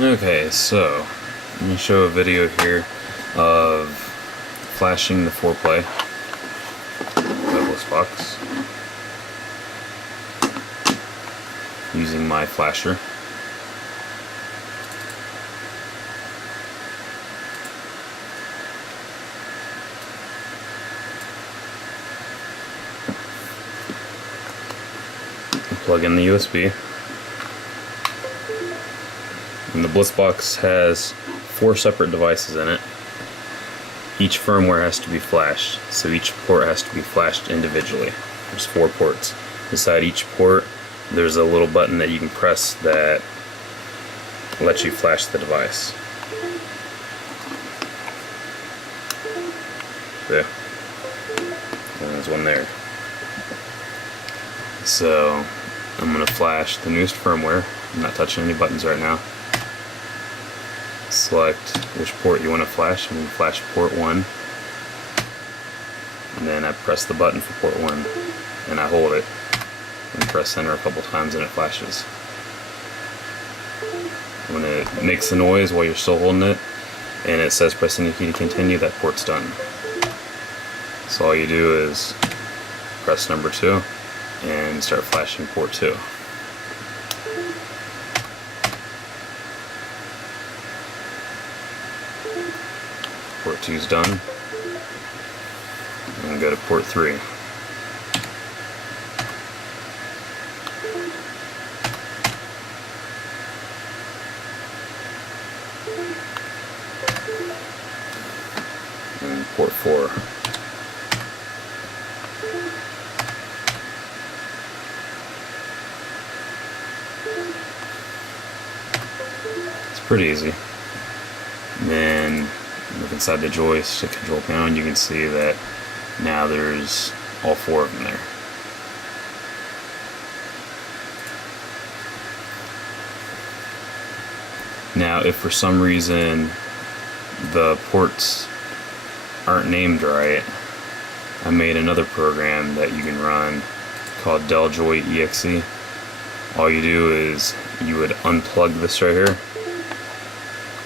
Okay, so let me show a video here of flashing the 4-play Bliss-Box using my flasher. Plug in the USB. And the Bliss-Box has 4 separate devices in it. Each firmware has to be flashed, so each port has to be flashed individually. There's 4 ports. Beside each port, there's a little button that you can press that lets you flash the device. There. And there's one there. So I'm going to flash the newest firmware. I'm not touching any buttons right now. Select which port you want to flash. I'm going to flash port 1. And then I press the button for port 1 and I hold it and press center a couple times and it flashes. When it makes a noise while you're still holding it and it says press any key to continue, that port's done. So all you do is press number 2 and start flashing port 2. Port 2 is done. And go to port 3. And port 4. It's pretty easy. And then look inside the joystick control panel and you can see that now there's all 4 of them there. Now if for some reason the ports aren't named right, I made another program that you can run called Deljoy EXE. All you do is you would unplug this right here,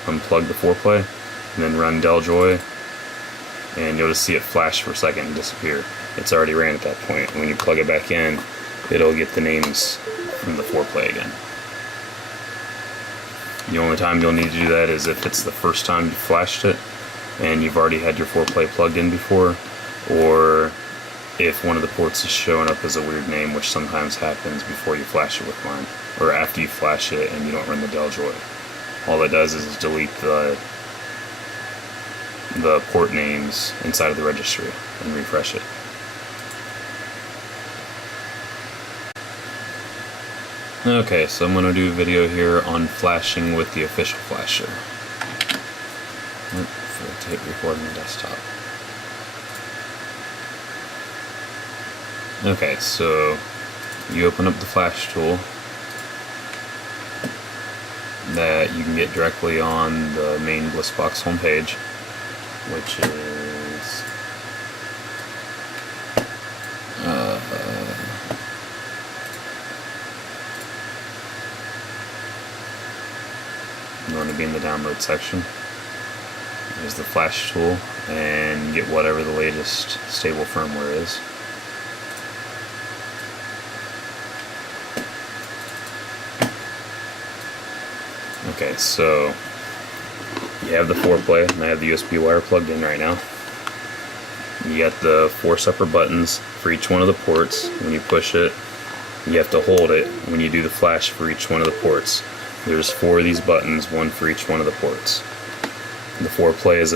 unplug the 4-play, and then run Deljoy, and you'll just see it flash for a second and disappear. It's already ran at that point. When you plug it back in, it'll get the names from the 4-play again. The only time you'll need to do that is if it's the first time you flashed it and you've already had your 4-play plugged in before, or if one of the ports is showing up as a weird name, which sometimes happens before you flash it with mine, or after you flash it and you don't run the Deljoy. All it does is delete the port names inside of the registry and refresh it. Okay, so I'm going to do a video here on flashing with the official flasher. Forgot to hit record on the desktop. Okay, so you open up the flash tool that you can get directly on the main Bliss-Box homepage, which is you want to be in the download section. There's the flash tool, and get whatever the latest stable firmware is. Okay, so you have the 4-play, and I have the USB wire plugged in right now. You got the 4 separate buttons for each one of the ports. When you push it, you have to hold it when you do the flash for each one of the ports. There's 4 of these buttons, 1 for each one of the ports. The 4-play is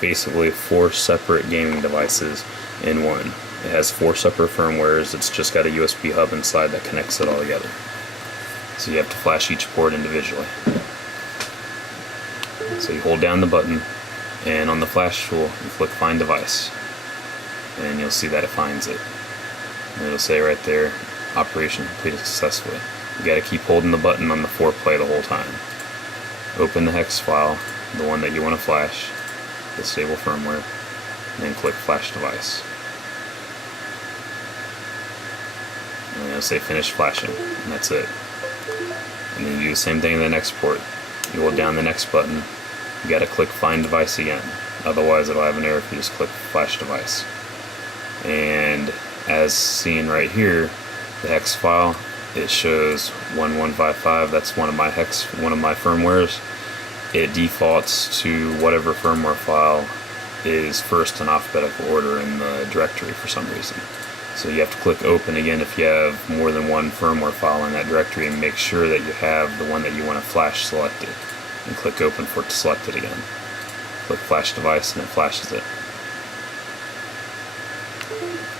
basically 4 separate gaming devices in one. It has 4 separate firmwares. It's just got a USB hub inside that connects it all together. So you have to flash each port individually. So you hold down the button, and on the flash tool you click Find Device, and you'll see that it finds it. And it'll say right there, operation completed successfully. You gotta keep holding the button on the 4-play the whole time. Open the hex file, the one that you want to flash, the stable firmware, and then click Flash Device. And it'll say Finish Flashing, and that's it. And then you do the same thing in the next port. you hold down the next button, you gotta click find device again. Otherwise it'll have an error if you just click flash device. And as seen right here, the hex file, it shows 1155. That's one of my firmwares. It defaults to whatever firmware file is first in alphabetical order in the directory for some reason. So you have to click open again if you have more than one firmware file in that directory, and make sure that you have the one that you want to flash selected, and click open for it to select it again. Click flash device and it flashes it.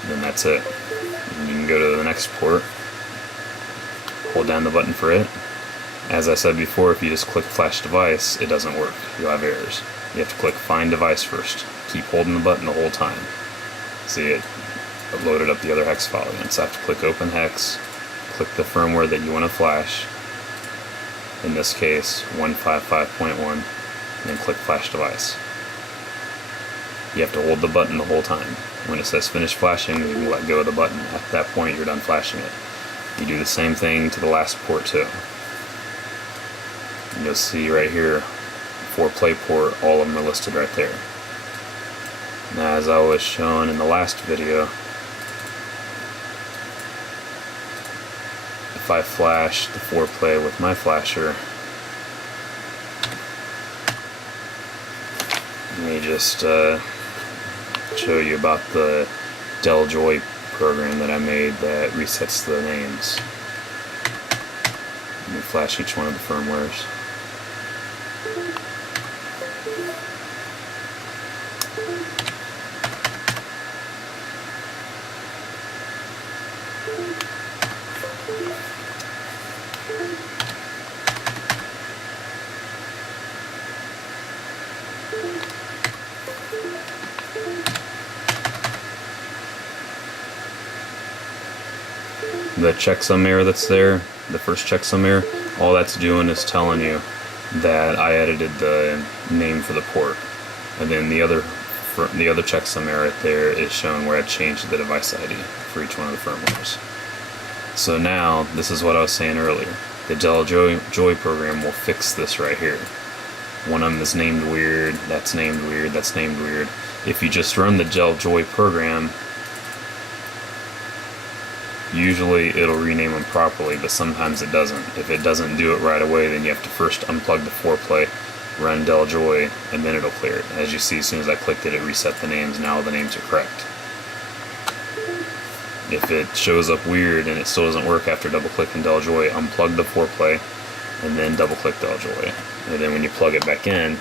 And then that's it. And you can go to the next port, hold down the button for it. As I said before, if you just click flash device, it doesn't work. You'll have errors. You have to click find device first. Keep holding the button the whole time. See, it loaded up the other hex file again. So I have to click open hex, click the firmware that you want to flash, in this case 155.1, and then click flash device. You have to hold the button the whole time. When it says finish flashing, you can let go of the button. At that point, you're done flashing it. You do the same thing to the last port too. And you'll see right here, 4-play port, all of them are listed right there. Now, as I was shown in the last video, if I flash the 4-play with my flasher, let me just show you about the Del Joy program that I made that resets the names. Let me flash each one of the firmwares. The checksum error that's there, the first checksum error, all that's doing is telling you that I edited the name for the port. And then the other checksum error right there is showing where I changed the device ID for each one of the firmwares. So now, this is what I was saying earlier. The Del Joy program will fix this right here. One of them is named weird, that's named weird, that's named weird. If you just run the Del Joy program, usually it'll rename them properly, but sometimes it doesn't. If it doesn't do it right away, then you have to first unplug the 4-play, run Del Joy, and then it'll clear it. As you see, as soon as I clicked it, it reset the names. Now the names are correct. If it shows up weird and it still doesn't work after double-clicking Del Joy, unplug the 4-play, and then double-click Del Joy. And then when you plug it back in,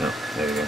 oh, there you go.